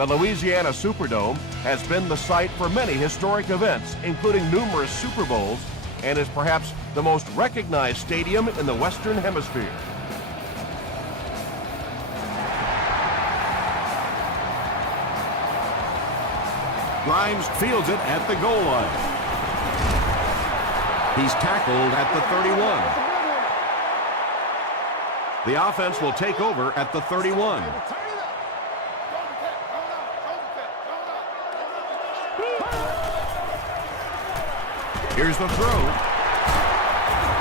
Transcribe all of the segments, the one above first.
The Louisiana Superdome has been the site for many historic events, including numerous Super Bowls, and is perhaps the most recognized stadium in the Western Hemisphere. Grimes fields it at the goal line. He's tackled at the 31. The offense will take over at the 31. Here's the throw.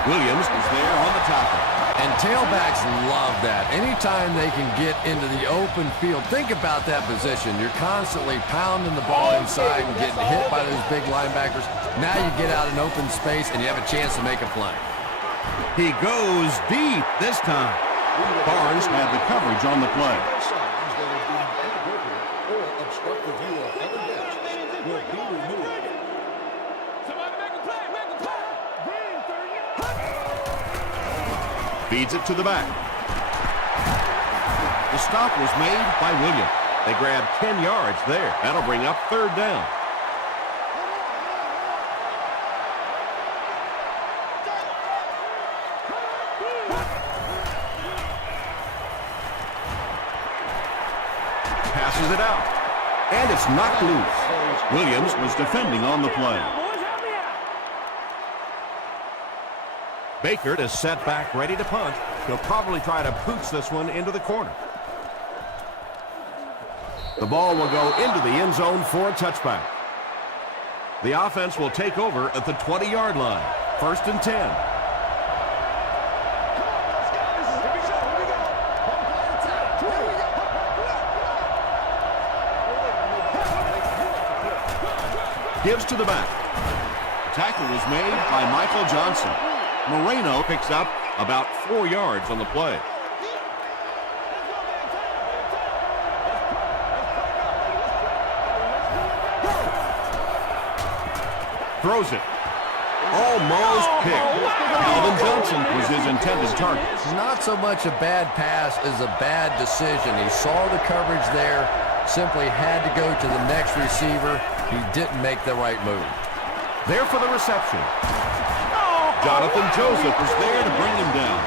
Williams is there on the tackle. And tailbacks love that. Anytime they can get into the open field, think about that position. You're constantly pounding the ball inside and getting hit by those big linebackers. Now you get out in open space and you have a chance to make a play. He goes deep this time. Barnes had the coverage on the play. Feeds it to the back. The stop was made by Williams. They grabbed 10 yards there. That'll bring up third down. Passes it out. And it's knocked loose. Williams was defending on the play. Baker is set back, ready to punt. He'll probably try to pooch this one into the corner. The ball will go into the end zone for a touchback. The offense will take over at the 20-yard line. 1st and 10. Gives to the back. Tackle was made by Michael Johnson. Moreno picks up about 4 yards on the play. Throws it. Almost picked. Calvin Johnson was his intended target. Not so much a bad pass as a bad decision. He saw the coverage there, simply had to go to the next receiver. He didn't make the right move. There for the reception. Jonathan Joseph was there to bring him down.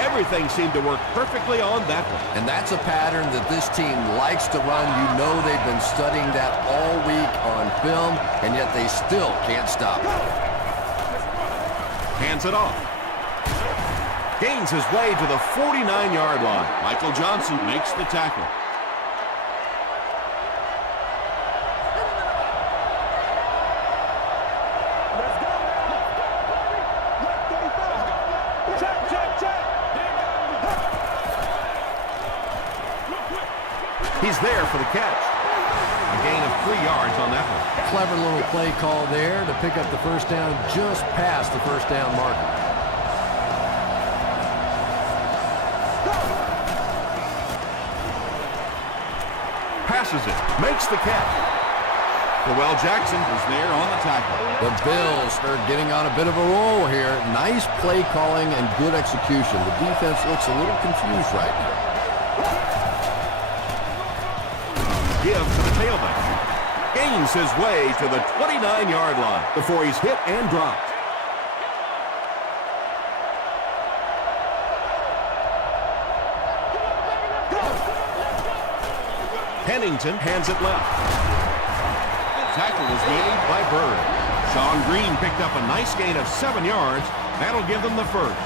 Everything seemed to work perfectly on that one. And that's a pattern that this team likes to run. You know they've been studying that all week on film, and yet they still can't stop it. Hands it off. Gains his way to the 49-yard line. Michael Johnson makes the tackle. He's there for the catch. A gain of 3 yards on that one. Clever little play call there to pick up the first down just past the first down marker. Passes it. Makes the catch. Joel Jackson was there on the tackle. The Bills are getting on a bit of a roll here. Nice play calling and good execution. The defense looks a little confused right now. Give to the tailback. Gains his way to the 29-yard line before he's hit and dropped. Pennington hands it left. Tackle was made by Bird. Sean Green picked up a nice gain of 7 yards. That'll give them the first.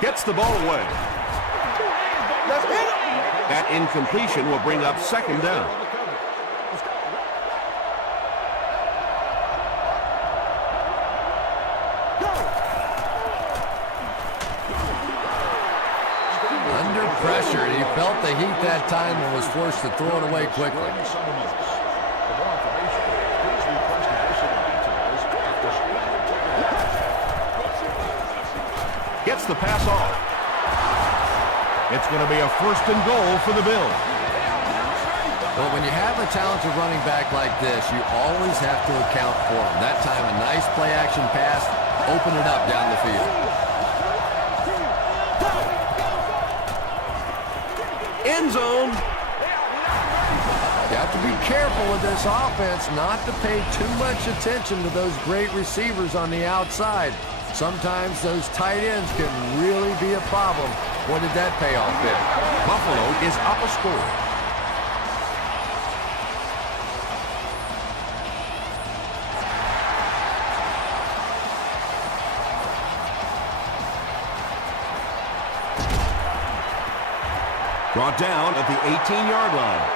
Gets the ball away. That incompletion will bring up second down. Under pressure, he felt the heat that time and was forced to throw it away quickly. Gets the pass off. It's going to be a 1st and goal for the Bills. Well, when you have a talented running back like this, you always have to account for him. That time, a nice play-action pass, open it up down the field. End zone. You have to be careful with this offense not to pay too much attention to those great receivers on the outside. Sometimes those tight ends can really be a problem. What did that payoff be? Buffalo is up a score. Brought down at the 18-yard line.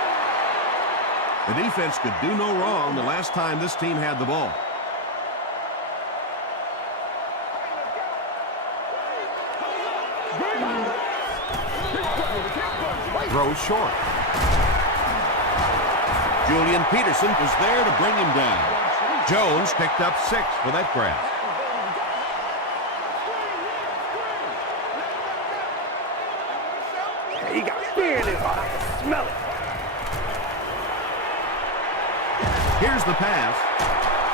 The defense could do no wrong the last time this team had the ball. Throws short. Julian Peterson was there to bring him down. Jones picked up 6 for that grab. He got fear in his eye. I can smell it. Here's the pass,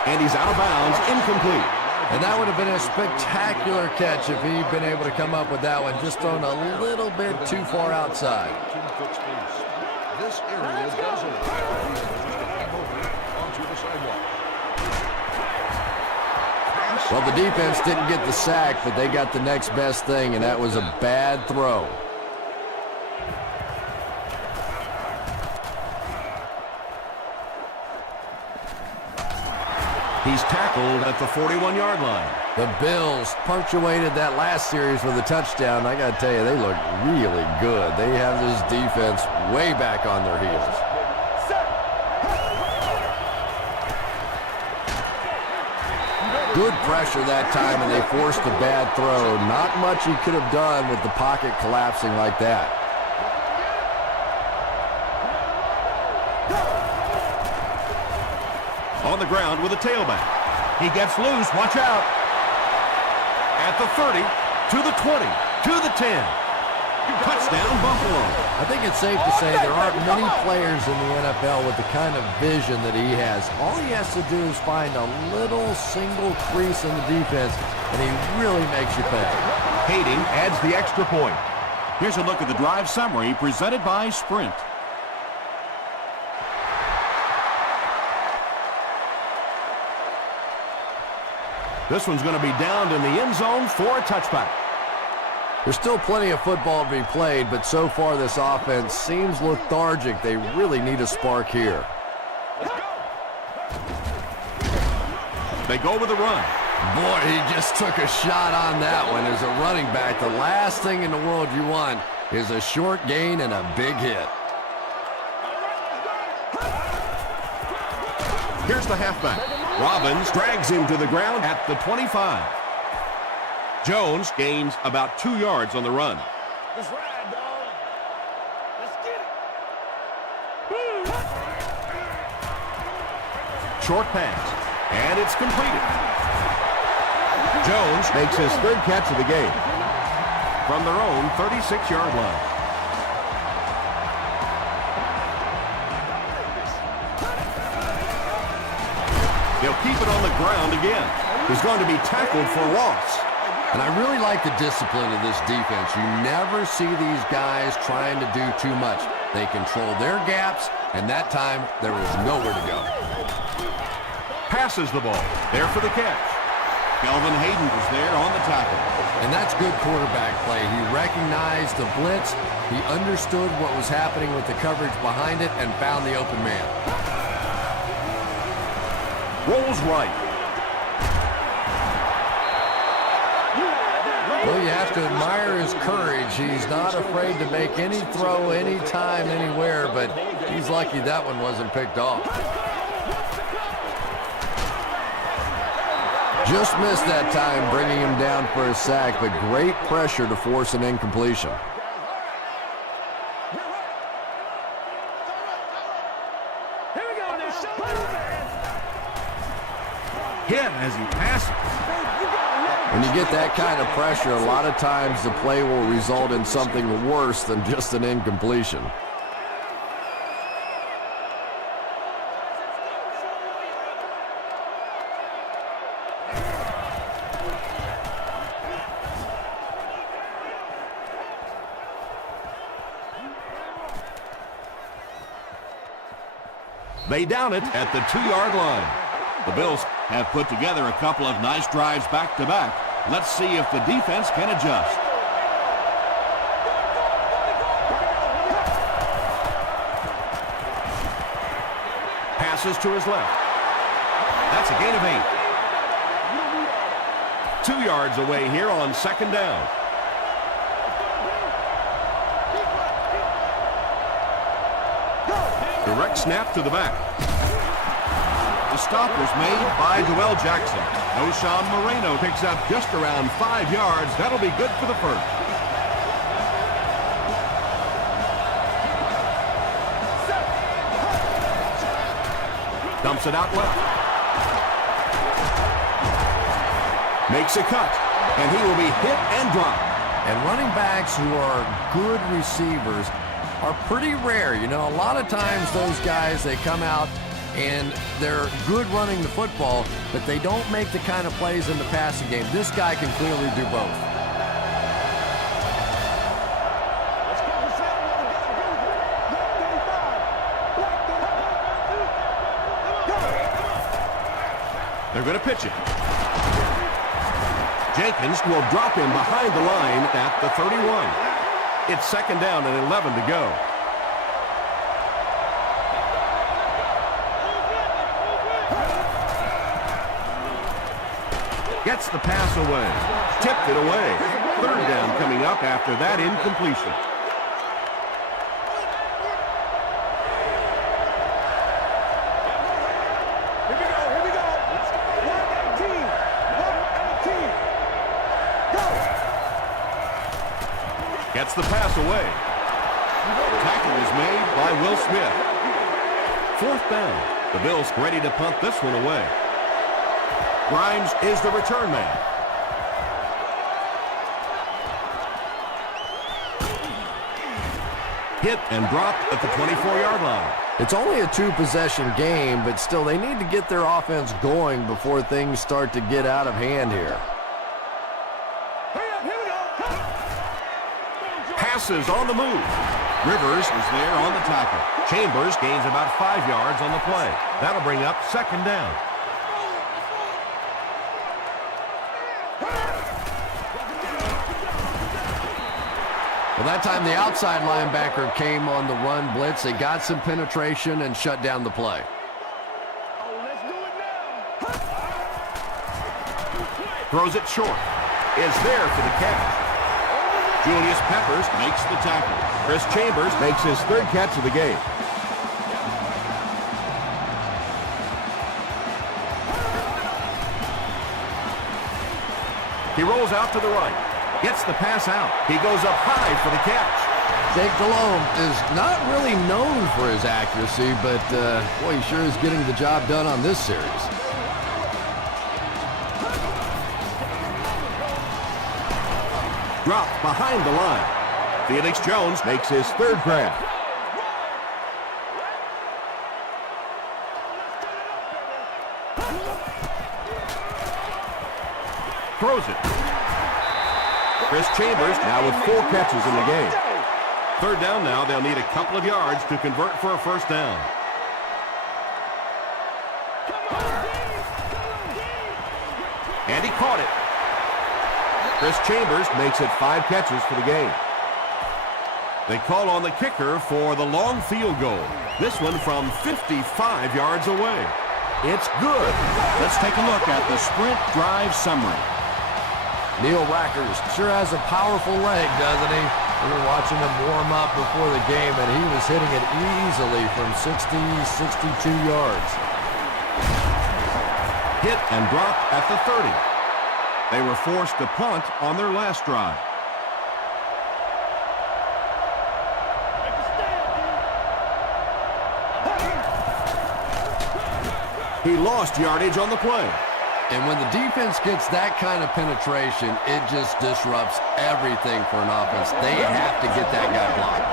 and he's out of bounds, incomplete. And that would have been a spectacular catch if he'd been able to come up with that one, just thrown a little bit too far outside. This area does allow onto the sidewalk. Well, the defense didn't get the sack, but they got the next best thing, and that was a bad throw. He's tackled at the 41-yard line. The Bills punctuated that last series with a touchdown. I got to tell you, they look really good. They have this defense way back on their heels. Good pressure that time, and they forced a bad throw. Not much he could have done with the pocket collapsing like that. On the ground with a tailback. He gets loose. Watch out. At the 30, to the 20, to the 10. Touchdown, Buffalo. I think it's safe to say there aren't many players in the NFL with the kind of vision that he has. All he has to do is find a little single crease in the defense, and he really makes you pay. Hayden adds the extra point. Here's a look at the drive summary presented by Sprint. This one's going to be downed in the end zone for a touchback. There's still plenty of football to be played, but so far this offense seems lethargic. They really need a spark here. They go with a run. Boy, he just took a shot on that one. As a running back, the last thing in the world you want is a short gain and a big hit. Here's the halfback. Robbins drags him to the ground at the 25. Jones gains about 2 yards on the run. Let's ride, dog. Let's get it. Short pass, and it's completed. Jones makes his 3rd catch of the game from their own 36-yard line. They'll keep it on the ground again. He's going to be tackled for loss. And I really like the discipline of this defense. You never see these guys trying to do too much. They control their gaps, and that time there was nowhere to go. Passes the ball. There for the catch. Kelvin Hayden was there on the tackle. And that's good quarterback play. He recognized the blitz. He understood what was happening with the coverage behind it and found the open man. Rolls right. Well, you have to admire his courage. He's not afraid to make any throw, anytime, anywhere, but he's lucky that one wasn't picked off. Just missed that time, bringing him down for a sack, but great pressure to force an incompletion. Here we go now. Hit as he passes. You gotta let When you get that kind of pressure, a lot of times the play will result in something worse than just an incompletion. They down it at the 2-yard line. The Bills have put together a couple of nice drives back-to-back. Let's see if the defense can adjust. Passes to his left. That's a gain of 8. 2 yards away here on 2nd down. Direct snap to the back. The stop was made by Joel Jackson. O'Shawn Moreno picks up just around 5 yards. That'll be good for the first. Dumps it out left. Makes a cut. And he will be hit and dropped. And running backs who are good receivers are pretty rare. You know, a lot of times those guys, they come out and they're good running the football, but they don't make the kind of plays in the passing game. This guy can clearly do both. They're going to pitch it. Jenkins will drop him behind the line at the 31. It's 2nd down and 11 to go. Gets the pass away. Tipped it away. 3rd down coming up after that incompletion. Here we go. 118. 118. Go. Gets the pass away. Tackle is made by Will Smith. 4th down. The Bills ready to punt this one away. Grimes is the return man. Hit and dropped at the 24-yard line. It's only a 2-possession game, but still they need to get their offense going before things start to get out of hand here. Here we go. Passes on the move. Rivers is there on the tackle. Chambers gains about 5 yards on the play. That'll bring up 2nd down. Well, that time the outside linebacker came on the run blitz. They got some penetration and shut down the play. Oh, let's do it now. Throws it short. Is there for the catch. Julius Peppers makes the tackle. Chris Chambers makes his 3rd catch of the game. He rolls out to the right. Gets the pass out. He goes up high for the catch. Jake Delhomme is not really known for his accuracy, but boy, he sure is getting the job done on this series. Dropped behind the line. Felix Jones makes his 3rd grab. Throws it. Chris Chambers now with 4 catches in the game. 3rd down now. They'll need a couple of yards to convert for a 1st down. And he caught it. Chris Chambers makes it 5 catches for the game. They call on the kicker for the long field goal. This one from 55 yards away. It's good. Let's take a look at the sprint drive summary. Neil Rackers sure has a powerful leg, doesn't he? We were watching him warm up before the game, and he was hitting it easily from 60, 62 yards. Hit and dropped at the 30. They were forced to punt on their last drive. He lost yardage on the play. And when the defense gets that kind of penetration, it just disrupts everything for an offense. They have to get that guy blocked.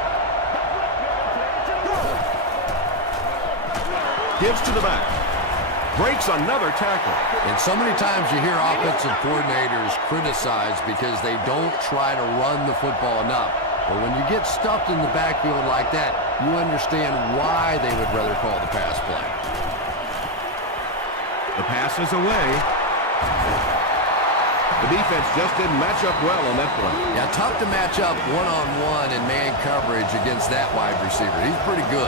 Gives to the back. Breaks another tackle. And so many times you hear offensive coordinators criticized because they don't try to run the football enough. But when you get stuffed in the backfield like that, you understand why they would rather call the pass play. The pass is away. The defense just didn't match up well on that play. Yeah, tough to match up one-on-one in man coverage against that wide receiver. He's pretty good.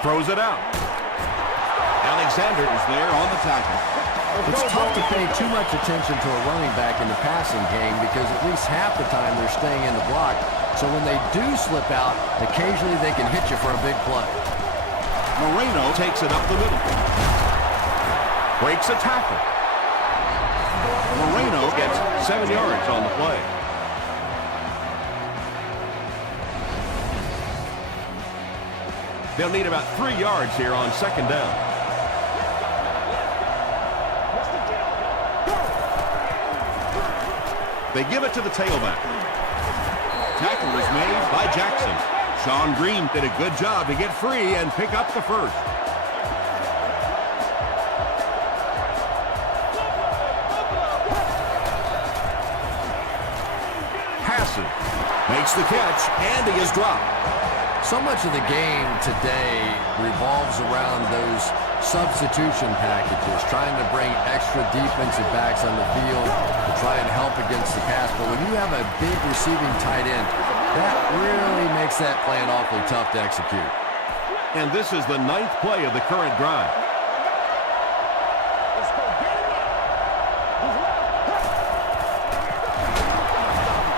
Throws it out. Alexander is there on the tackle. It's tough to pay too much attention to a running back in the passing game because at least half the time they're staying in the block. So when they do slip out, occasionally they can hit you for a big play. Moreno takes it up the middle. Breaks a tackle. Moreno gets 7 yards on the play. They'll need about 3 yards here on second down. They give it to the tailback. Tackle is made by Jackson. Sean Green did a good job to get free and pick up the first. Passes. Makes the catch, and he is dropped. So much of the game today revolves around those substitution packages, trying to bring extra defensive backs on the field to try and help against the pass. But when you have a big receiving tight end, that really makes that plan awfully tough to execute. And this is the 9th play of the current drive.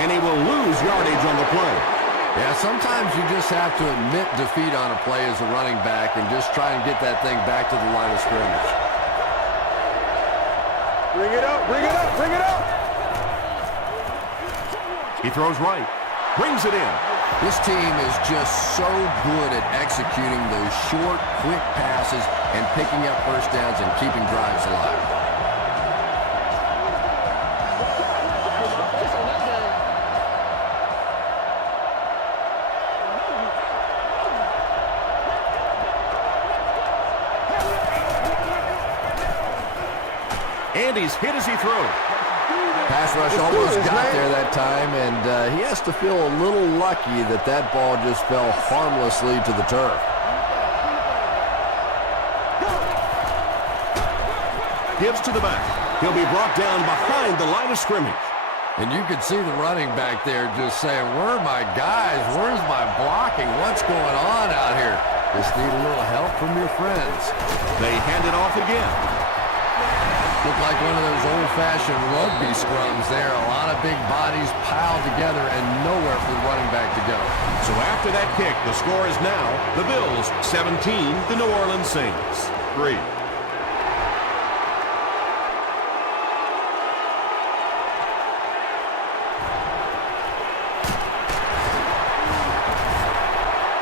And he will lose yardage on the play. Yeah, sometimes you just have to admit defeat on a play as a running back and just try and get that thing back to the line of scrimmage. Bring it up, bring it up, bring it up. He throws right. Brings it in. This team is just so good at executing those short, quick passes and picking up first downs and keeping drives alive. And he's hit as he throws. Pass rush almost got there that time, and he has to feel a little lucky that that ball just fell harmlessly to the turf. Gives to the back. He'll be brought down behind the line of scrimmage. And you could see the running back there just saying, where are my guys? Where's my blocking? What's going on out here? Just need a little help from your friends. They hand it off again. Looked like one of those old-fashioned rugby scrums there. A lot of big bodies piled together and nowhere for the running back to go. So after that kick, the score is now the Bills 17, the New Orleans Saints 3.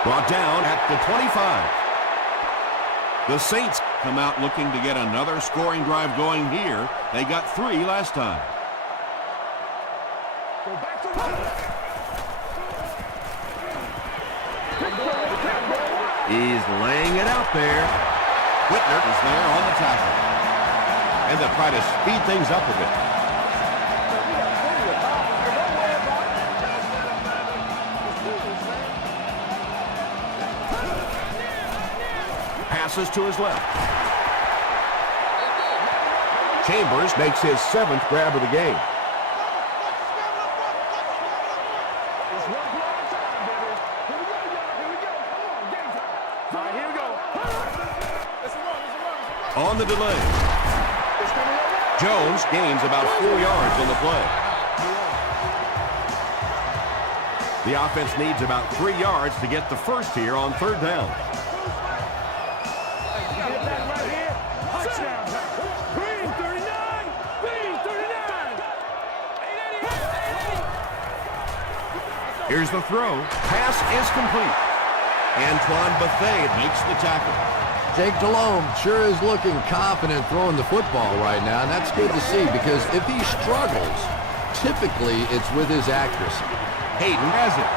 Brought down at the 25. The Saints come out looking to get another scoring drive going here. They got 3 last time. Go back to run. He's laying it out there. Whitner is there on the tackle. And they'll try to speed things up a bit. Passes to his left. Chambers makes his 7th grab of the game. It's one play at a time, baby. Here we go, y'all. Here we go. Come on, game time. All right, here we go. It's a run, it's a run, it's a run. On the delay, It's coming your way. Jones gains about 4 yards on the play. The offense needs about 3 yards to get the first here on 3rd down. Get that right here. Touchdown. Green 39. Green 39. Here's the throw. Pass is complete. Antoine Bethea makes the tackle. Jake Delhomme sure is looking confident throwing the football right now, and that's good to see because if he struggles, typically it's with his accuracy. Hayden has it.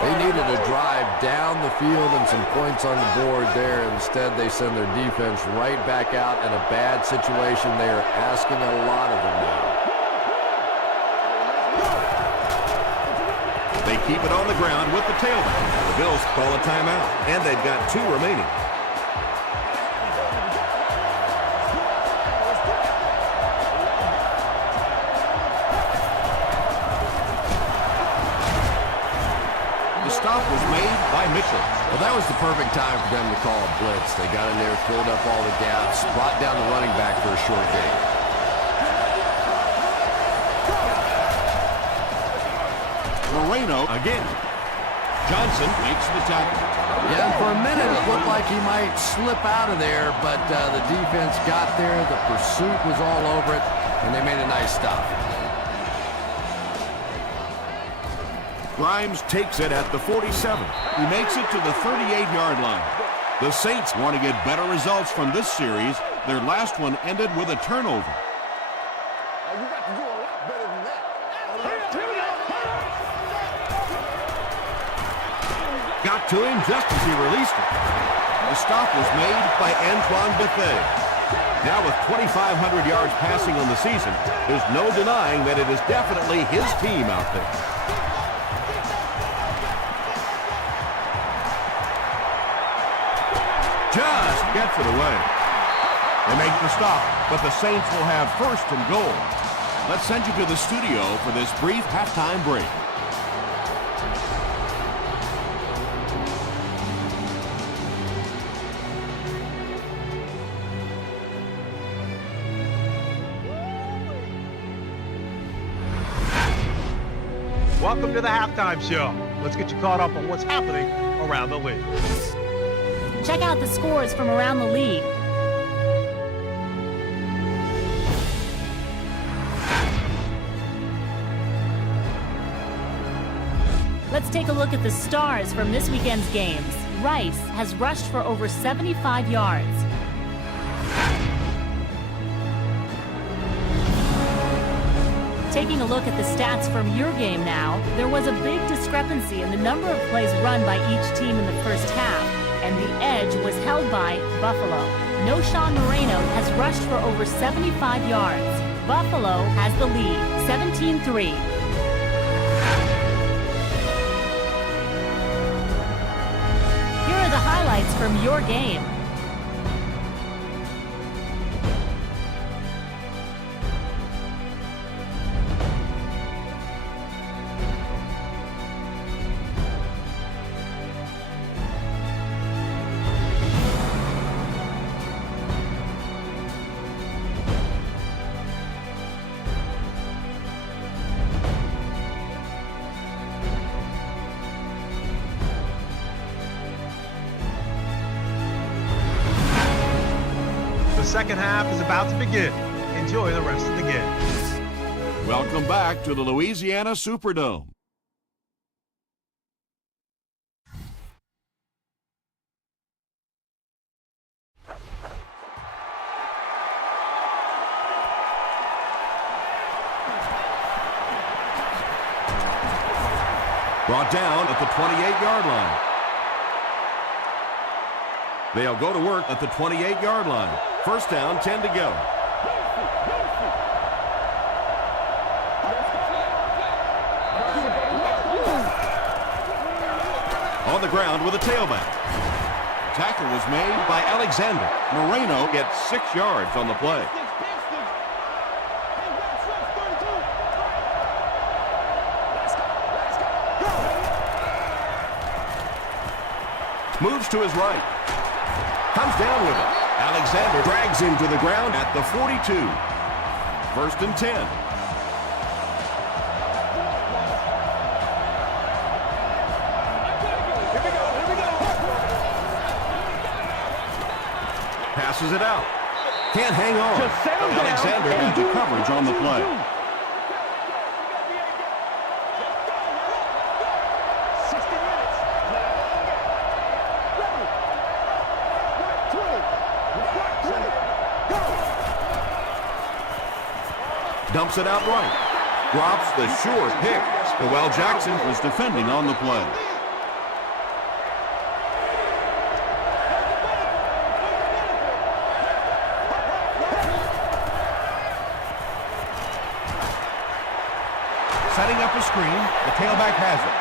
They needed a drive down the field and some points on the board there. Instead, they send their defense right back out in a bad situation. They are asking a lot of them now. They keep it on the ground with the tailback. The Bills call a timeout, and they've got 2 remaining. The stop was made by Mitchell. Well, that was the perfect time for them to call a blitz. They got in there, filled up all the gaps, brought down the running back for a short gain. Moreno again. Johnson makes the tackle. Yeah, and for a minute it looked like he might slip out of there, but the defense got there, the pursuit was all over it, and they made a nice stop. Grimes takes it at the 47. He makes it to the 38-yard line. The Saints want to get better results from this series. Their last one ended with a turnover. You got to do a lot better than that. Got to him just as he released it. The stop was made by Antoine Bethea. Now with 2,500 yards passing on the season, there's no denying that it is definitely his team out there. Just gets it away. They make the stop, but the Saints will have 1st and goal. Let's send you to the studio for this brief halftime break. Welcome to the Halftime Show. Let's get you caught up on what's happening around the league. Check out the scores from around the league. Let's take a look at the stars from this weekend's games. Rice has rushed for over 75 yards. Taking a look at the stats from your game now, there was a big discrepancy in the number of plays run by each team in the first half, and the edge was held by Buffalo. Knowshon Moreno has rushed for over 75 yards. Buffalo has the lead, 17-3. Here are the highlights from your game. The second half is about to begin. Enjoy the rest of the game. Welcome back to the Louisiana Superdome. Brought down at the 28-yard line. They'll go to work at the 28-yard line. First down, 10 to go. On the ground with a tailback. Tackle was made by Alexander. Moreno gets 6 yards on the play. Moves to his right. Comes down with it. Alexander drags him to the ground at the 42. 1st and 10. Passes it out. Can't hang on. Alexander had the coverage on the play. Dumps it out right. Drops the sure pick. Noel Jackson was defending on the play. Setting up a screen, the tailback has it.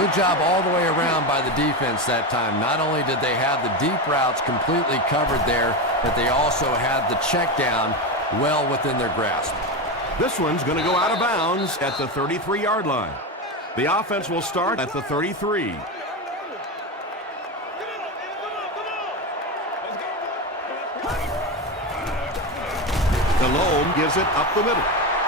Good job all the way around by the defense that time. Not only did they have the deep routes completely covered there, but they also had the check down well within their grasp. This one's going to go out of bounds at the 33-yard line. The offense will start at the 33. Delhomme gives it up the middle.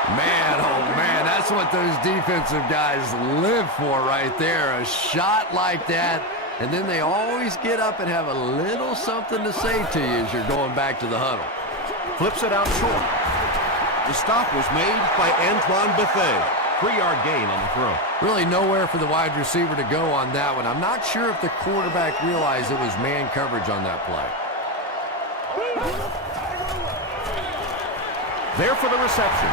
Man, oh man, that's what those defensive guys live for right there. A shot like that, and then they always get up and have a little something to say to you as you're going back to the huddle. Flips it out short. The stop was made by Antoine Bethea. 3-yard gain on the throw. Really nowhere for the wide receiver to go on that one. I'm not sure if the quarterback realized it was man coverage on that play. There for the reception.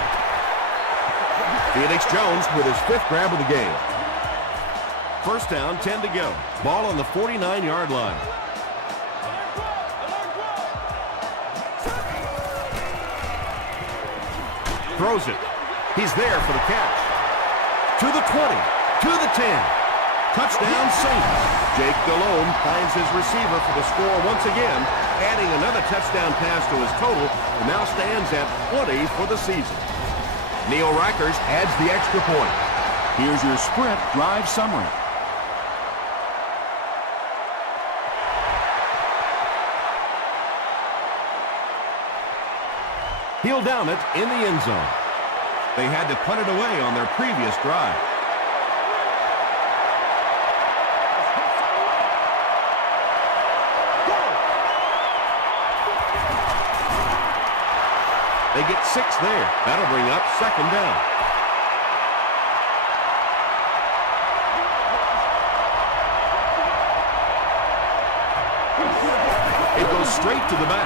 Felix Jones with his 5th grab of the game. First down, 10 to go. Ball on the 49-yard line. Throws it. He's there for the catch. To the 20, to the 10. Touchdown Saints. Jake Delhomme finds his receiver for the score once again, adding another touchdown pass to his total, and now stands at 20 for the season. Neil Rackers adds the extra point. Here's your Sprint drive summary. He'll down it in the end zone. They had to punt it away on their previous drive. They get 6 there. That'll bring up 2nd down. It goes straight to the back.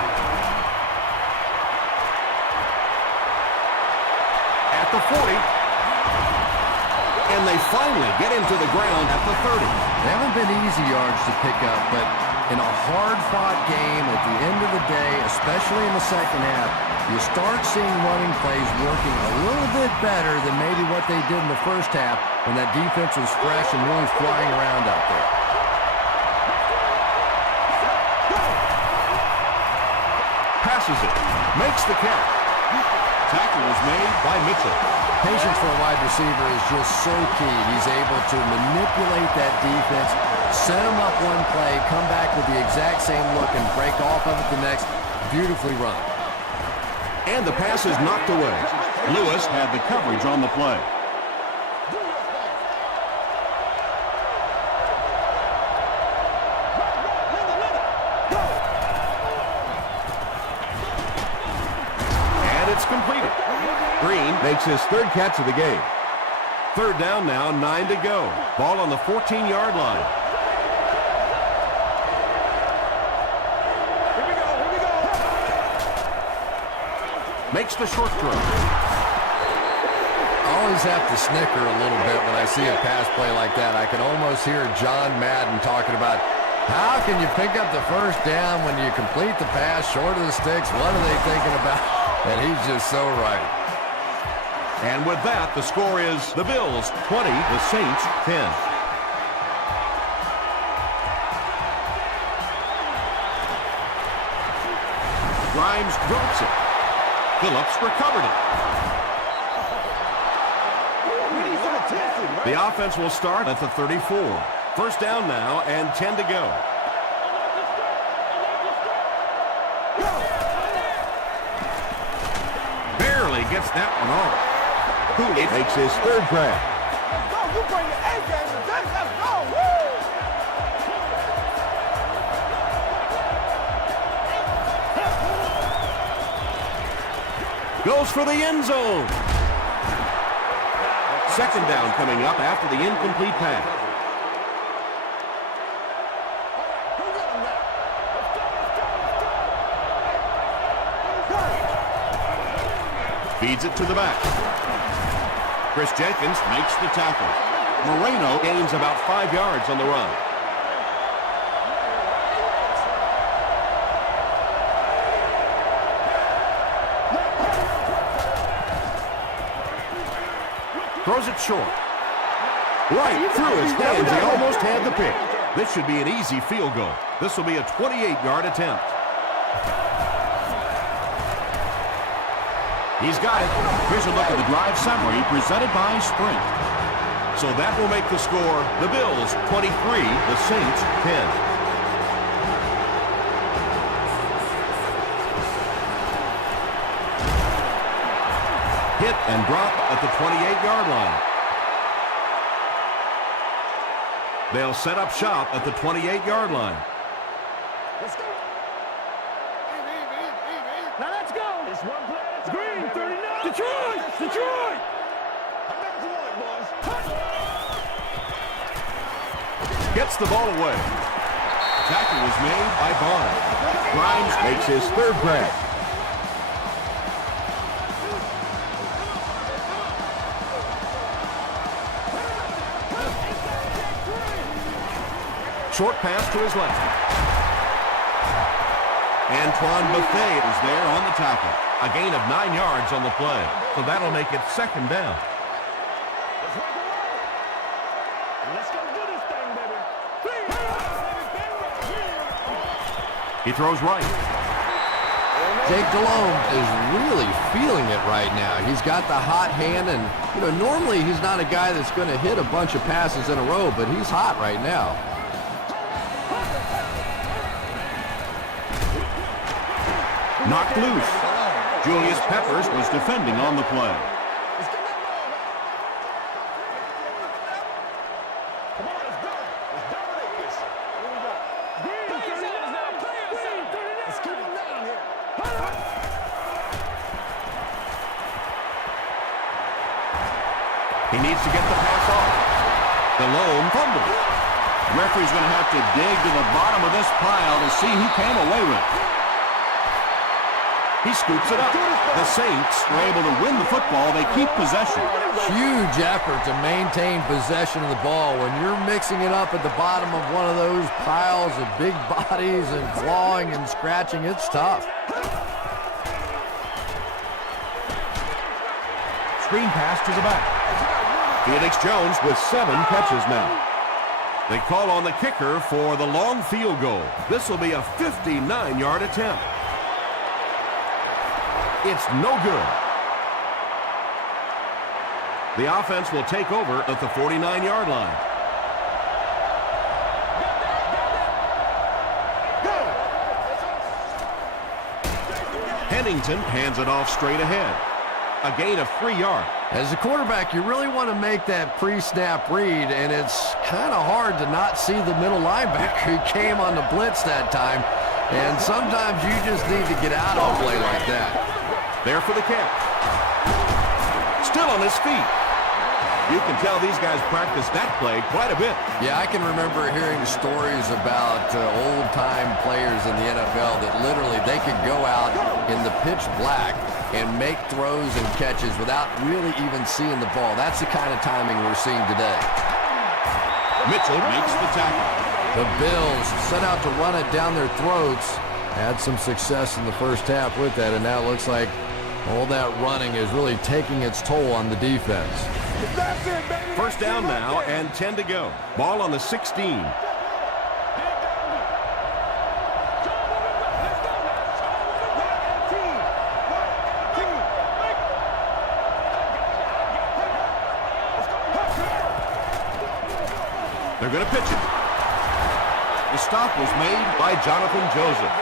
At the 40. And they finally get into the ground at the 30. They haven't been easy yards to pick up, but in a hard-fought game at the end of the day, especially in the second half, you start seeing running plays working a little bit better than maybe what they did in the first half when that defense was fresh and really flying around out there. Passes it. Makes the catch. Tackle is made by Mitchell. Patience for a wide receiver is just so key. He's able to manipulate that defense, set them up one play, come back with the exact same look, and break off of it the next. Beautifully run. And the pass is knocked away. Lewis had the coverage on the play. And it's completed. Green makes his 3rd catch of the game. 3rd down now, 9 to go. Ball on the 14-yard line. Makes the short throw. I always have to snicker a little bit when I see a pass play like that. I can almost hear John Madden talking about how can you pick up the first down when you complete the pass short of the sticks? What are they thinking about? And he's just so right. And with that, the score is the Bills 20, the Saints 10. Grimes drops it. Phillips recovered it. The offense will start at the 34. First down now and 10 to go. Barely gets that one off. Cooley makes his 3rd grab. Let's go. You bring your A-game today. Let's go. Goes for the end zone. 2nd down coming up after the incomplete pass. Feeds it to the back. Chris Jenkins makes the tackle. Moreno gains about 5 yards on the run. Throws it short. Right through his hands. He almost had the pick. This should be an easy field goal. This will be a 28-yard attempt. He's got it. Here's a look at the drive summary presented by Sprint. So that will make the score the Bills 23, the Saints 10. Hit and drop at the 28-yard line. They'll set up shop at the 28-yard line. Let's go. Now let's go. It's one play. Green, 39. Detroit! Detroit! I'm back to one, boys. Gets the ball away. Tackle was made by Barnes. Grimes makes his third grab. Short pass to his left. Antoine Buffet is there on the tackle. A gain of 9 yards on the play. So that'll make it second down. Let's go do this thing, baby. He throws right. Jake Delhomme is really feeling it right now. He's got the hot hand, and normally he's not a guy that's going to hit a bunch of passes in a row, but he's hot right now. Knocked loose. Julius Peppers was defending on the play. Come on, let's go. Let's dominate this. Here we go. Green, 39 now. Green, 39. Let's keep him down here. He needs to get the pass off. Delhomme fumbled. Referee's going to have to dig to the bottom of this pile to see who came away with it. He scoops it up. The Saints are able to win the football. They keep possession. Huge effort to maintain possession of the ball. When you're mixing it up at the bottom of one of those piles of big bodies and clawing and scratching, it's tough. Screen pass to the back. Felix Jones with 7 catches now. They call on the kicker for the long field goal. This will be a 59-yard attempt. It's no good. The offense will take over at the 49-yard line. Hennington hands it off straight ahead. A gain of 3 yards. As a quarterback, you really want to make that pre-snap read, and it's kind of hard to not see the middle linebacker. He came on the blitz that time, and sometimes you just need to get out of a play like that. There for the catch. Still on his feet. You can tell these guys practice that play quite a bit. Yeah, I can remember hearing stories about old-time players in the NFL that literally they could go out in the pitch black and make throws and catches without really even seeing the ball. That's the kind of timing we're seeing today. Mitchell makes the tackle. The Bills set out to run it down their throats. Had some success in the first half with that, and now it looks like all that running is really taking its toll on the defense. That's it, baby. First down now and 10 to go. Ball on the 16. They're going to pitch it. The stop was made by Jonathan Joseph.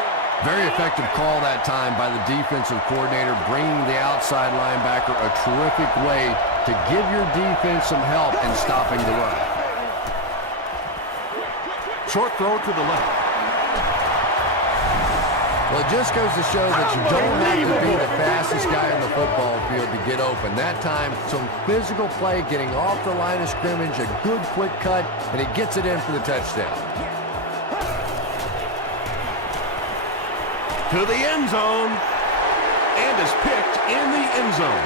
Very effective call that time by the defensive coordinator, bringing the outside linebacker a terrific way to give your defense some help in stopping the run. Short throw to the left. Well, it just goes to show that you don't have to be the fastest guy on the football field to get open. That time, some physical play, getting off the line of scrimmage, a good quick cut, and he gets it in for the touchdown. To the end zone. and is picked in the end zone.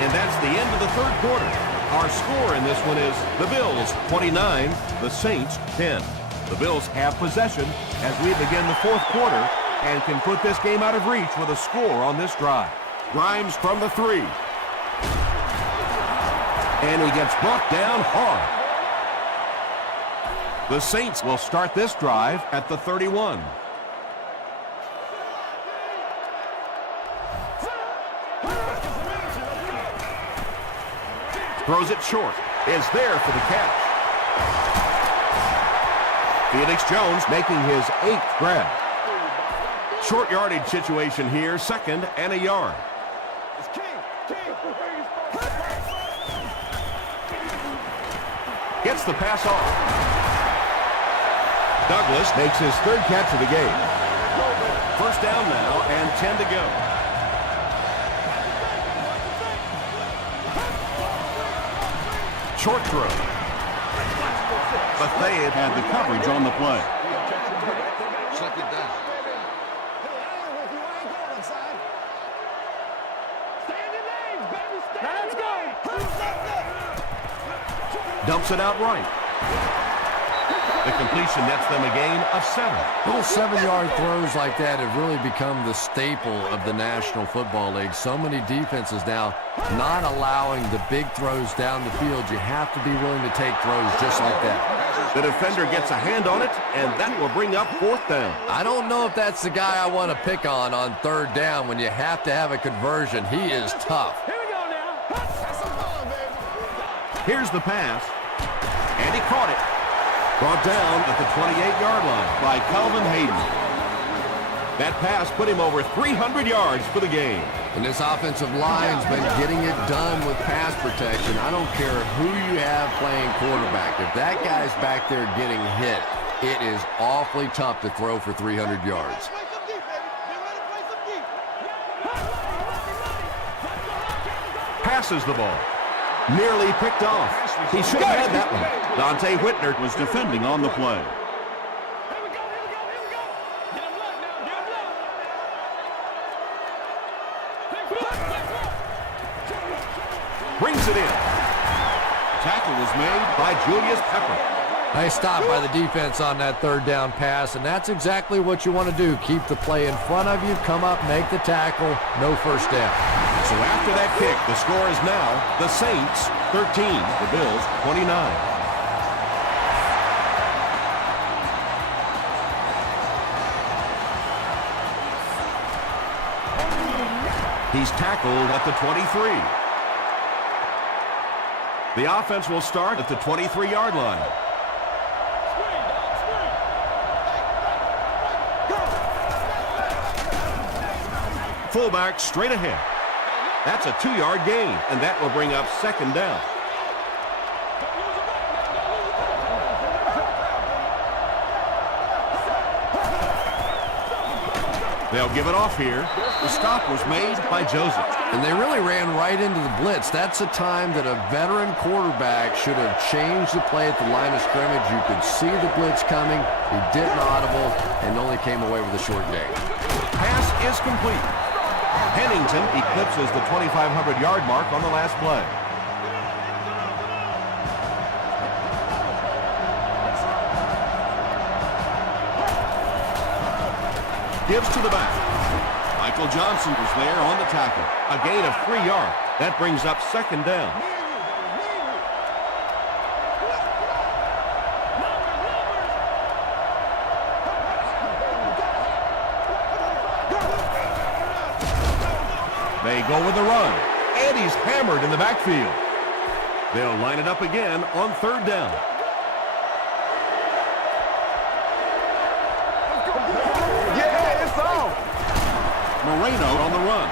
And that's the end of the third quarter. Our score in this one is the Bills 29, the Saints 10. The Bills have possession as we begin the fourth quarter and can put this game out of reach with a score on this drive. Grimes from the 3. And he gets brought down hard. The Saints will start this drive at the 31. Throws it short. Is there for the catch. Felix Jones making his 8th grab. Short yardage situation here, 2nd and a yard. Gets the pass off. Douglas makes his 3rd catch of the game. First down now and 10 to go. Short throw. But they had the coverage on the play. Second down. Dumps it out right. The completion nets them a gain of 7. Little 7-yard throws like that have really become the staple of the National Football League. So many defenses now not allowing the big throws down the field. You have to be willing to take throws just like that. The defender gets a hand on it, and that will bring up 4th down. I don't know if that's the guy I want to pick on 3rd down when you have to have a conversion. He is tough. Here we go now. That's some fun, baby. Here's the pass, and he caught it. Brought down at the 28-yard line by Calvin Hayden. That pass put him over 300 yards for the game. And this offensive line's been getting it done with pass protection. I don't care who you have playing quarterback. If that guy's back there getting hit, it is awfully tough to throw for 300 yards. Passes the ball. Nearly picked off. He should have had that one. Dante Whitner was defending on the play. Here we go. Get him locked now. Get him locked. Brings it in. Tackle was made by Julius Pepper. Nice stop by the defense on that 3rd down pass, and that's exactly what you want to do. Keep the play in front of you, come up, make the tackle, no first down. So after that kick, the score is now the Saints 13, the Bills 29. He's tackled at the 23. The offense will start at the 23-yard line. Fullback straight ahead. That's a 2-yard gain, and that will bring up 2nd down. They'll give it off here. The stop was made by Joseph. And they really ran right into the blitz. That's a time that a veteran quarterback should have changed the play at the line of scrimmage. You could see the blitz coming. He didn't audible and only came away with a short gain. Pass is complete. Pennington eclipses the 2,500-yard mark on the last play. Gives to the back. Michael Johnson was there on the tackle. A gain of 3 yards. That brings up 2nd down. They go with the run. And he's hammered in the backfield. They'll line it up again on 3rd down. Moreno on the run.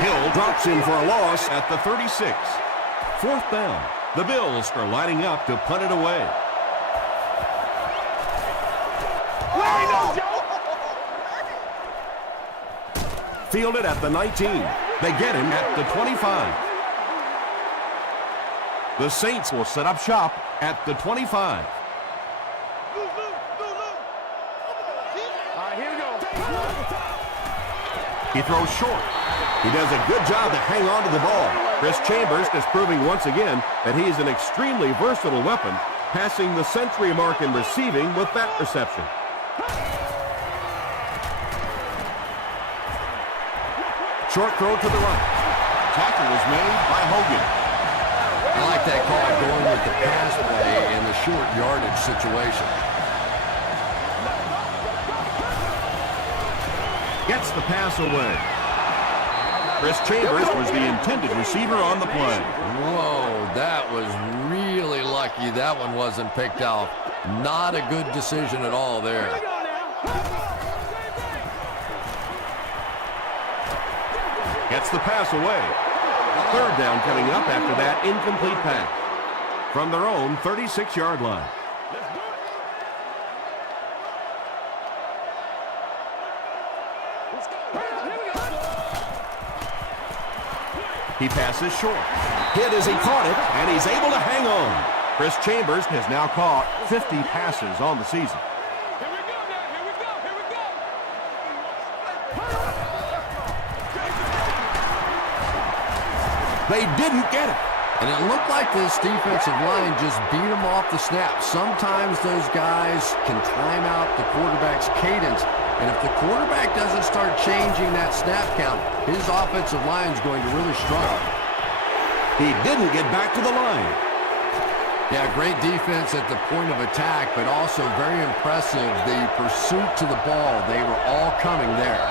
Hill drops in for a loss at the 36. 4th down. The Bills are lining up to punt it away. Fielded at the 19. They get him at the 25. The Saints will set up shop at the 25. He throws short. He does a good job to hang on to the ball. Chris Chambers is proving once again that he is an extremely versatile weapon, passing the century mark in receiving with that reception. Short throw to the right. Tackle was made by Hogan. I like that call, going with the pass play in the short yardage situation. Gets the pass away. Chris Chambers was the intended receiver on the play. Whoa, that was really lucky that one wasn't picked off. Not a good decision at all there. Gets the pass away. Third down coming up after that incomplete pass. From their own 36-yard line. He passes short. Hit as he caught it, and he's able to hang on. Chris Chambers has now caught 50 passes on the season. Here we go now. Here we go. Here we go. They didn't get it. And it looked like this defensive line just beat them off the snap. Sometimes those guys can time out the quarterback's cadence. And if the quarterback doesn't start changing that snap count, his offensive line is going to really struggle. He didn't get back to the line. Yeah, great defense at the point of attack, but also very impressive. The pursuit to the ball, they were all coming there.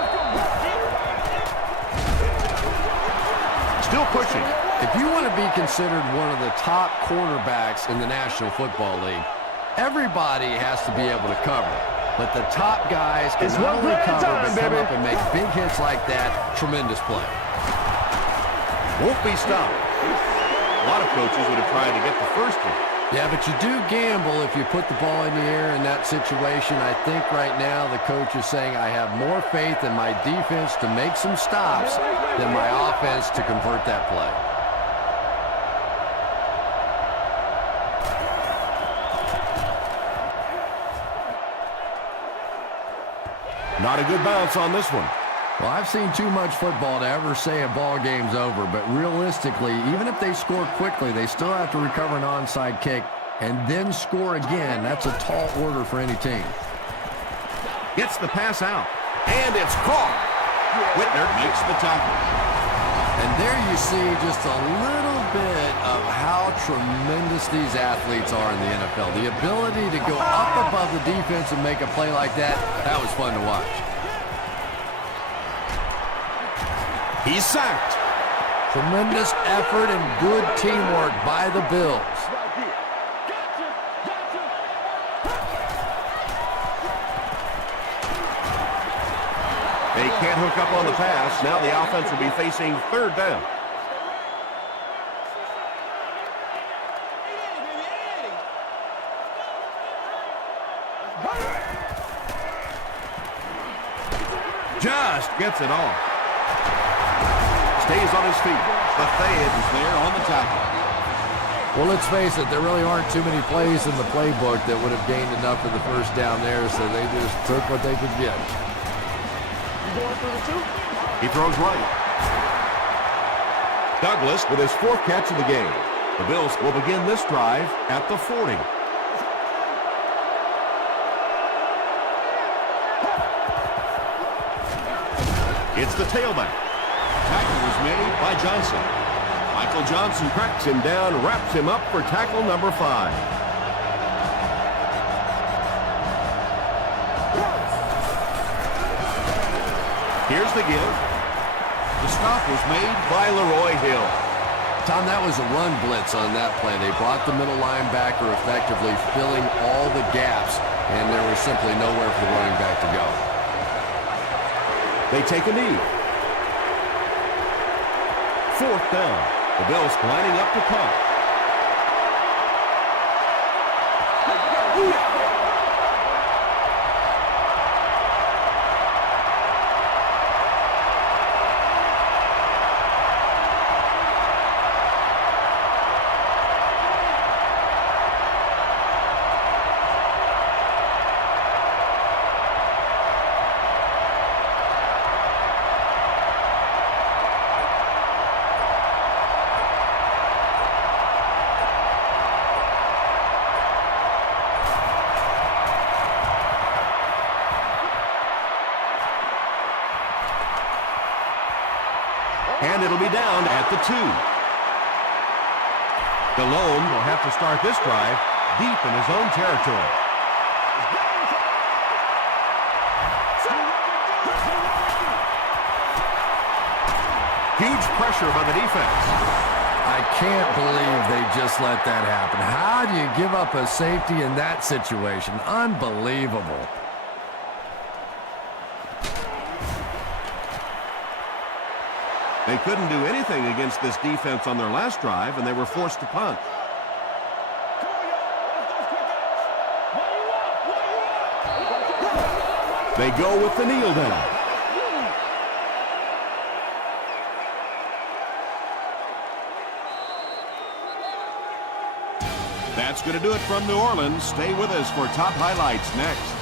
Still pushing. If you want to be considered one of the top cornerbacks in the National Football League, everybody has to be able to cover. But the top guys can not only cover, but come up and make big hits like that. Tremendous play. Won't be stopped. A lot of coaches would have tried to get the first one. Yeah, but you do gamble if you put the ball in the air in that situation. I think right now the coach is saying I have more faith in my defense to make some stops than my offense to convert that play. Not a good bounce on this one. Well, I've seen too much football to ever say a ball game's over, but realistically, even if they score quickly, they still have to recover an onside kick and then score again. That's a tall order for any team. Gets the pass out. And it's caught. Whitner makes the tackle. And there you see just a little bit of how tremendous these athletes are in the NFL. The ability to go up above the defense and make a play like that, that was fun to watch. He's sacked. Tremendous effort and good teamwork by the Bills. They can't hook up on the pass. Now the offense will be facing third down. Just gets it off. Stays on his feet. Bethea is there on the tackle. Well, let's face it, there really aren't too many plays in the playbook that would have gained enough for the first down there, so they just took what they could get. He throws right. Douglas with his fourth catch of the game. The Bills will begin this drive at the 40. It's the tailback. Tackle was made by Johnson. Michael Johnson tracks him down, wraps him up for tackle number 5. Here's the give. The stop was made by Leroy Hill. Tom, that was a run blitz on that play. They brought the middle linebacker effectively filling all the gaps, and there was simply nowhere for the running back to go. They take a knee. Fourth down. The Bills lining up to punt. And it'll be down at the 2. Delhomme Will have to start this drive deep in his own territory. Huge pressure by the defense. I can't believe they just let that happen. How do you give up a safety in that situation? Unbelievable. They couldn't do anything against this defense on their last drive, and they were forced to punt. They go with the kneel down. That's going to do it from New Orleans. Stay with us for top highlights next.